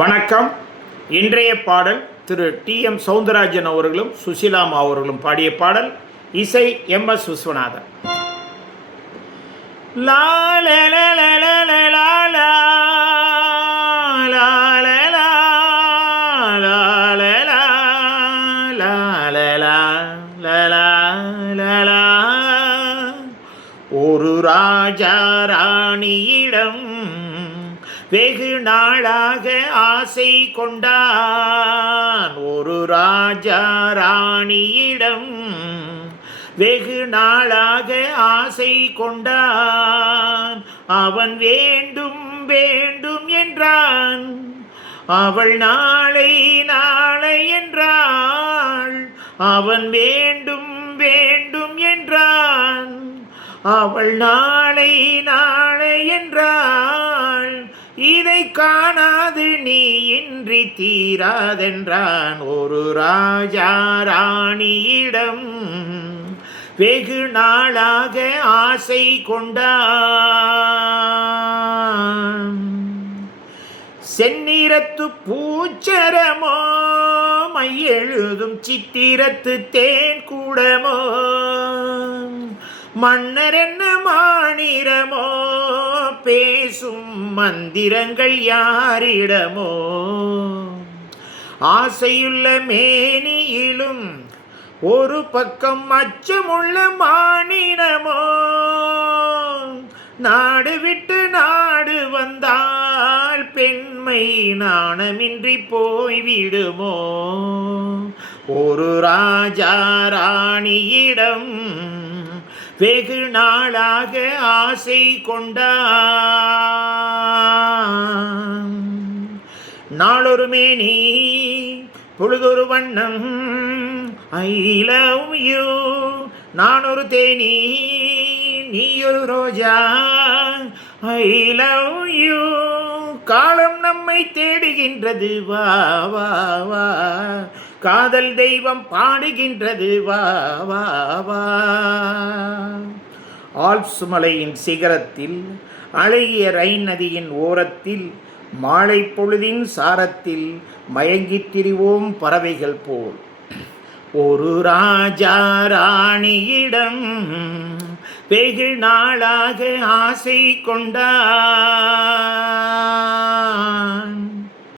வணக்கம். இன்றைய பாடல் திரு டி.எம். சௌந்தரராஜன் அவர்களும் சுசிலாமா அவர்களும் பாடிய பாடல். இசை எம்.எஸ். விஸ்வநாதன். லா லா லா லா லா லா லா லா லா லா லா. ஒரு ராஜா ராணியிடம் வெகு நாளாக ஆசை கொண்டான். ஒரு ராஜா ராணியிடம் வெகு நாளாக ஆசை கொண்டான். அவன் வேண்டும் வேண்டும் என்றான். அவள் நாளை நாளை என்றாள். அவன் வேண்டும் வேண்டும் என்றான். அவள் நாளை நாளை என்றாள். இதை காணாது நீ இன்றி தீராதென்றான். ஒரு ராஜா ராணியிடம் வெகு நாளாக ஆசை கொண்டான். செந்நிறத்து பூச்சரமோ மையெழுதும் சித்திரத்து தேன் கூடமோ மன்னர் என்ன மாநிறமோ பேசும் மந்திரங்கள் யாரிடமோ ஆசையுள்ள மேனியிலும் ஒரு பக்கம் அச்சமுள்ள மானிடமோ நாடு விட்டு நாடு வந்தால் பெண்மை நாணமின்றி போய்விடுமோ. ஒரு ராஜா ராணியிடம் வெகு நாளாக ஆசை கொண்டான். நாளொரு மேனி பொழுதொரு வண்ணம் ஐ லவ் யூ. நான் ஒரு தேனி நீ ஒரு ரோஜா ஐ லவ் யூ. காலம் நம்மை தேடுகின்றது வா வா வா. காதல் தெய்வம் பாடுகின்றது வா வா வா. ஆல்ப்ஸ் மலையின் சிகரத்தில் அழகிய ரைன் நதியின் ஓரத்தில் மாலை பொழுதின் சாரத்தில் மயங்கித் திரிவோம் பறவைகள் போல். ஒரு ராஜா ராணியிடம் வெகு நாளாக ஆசை கொண்டான்.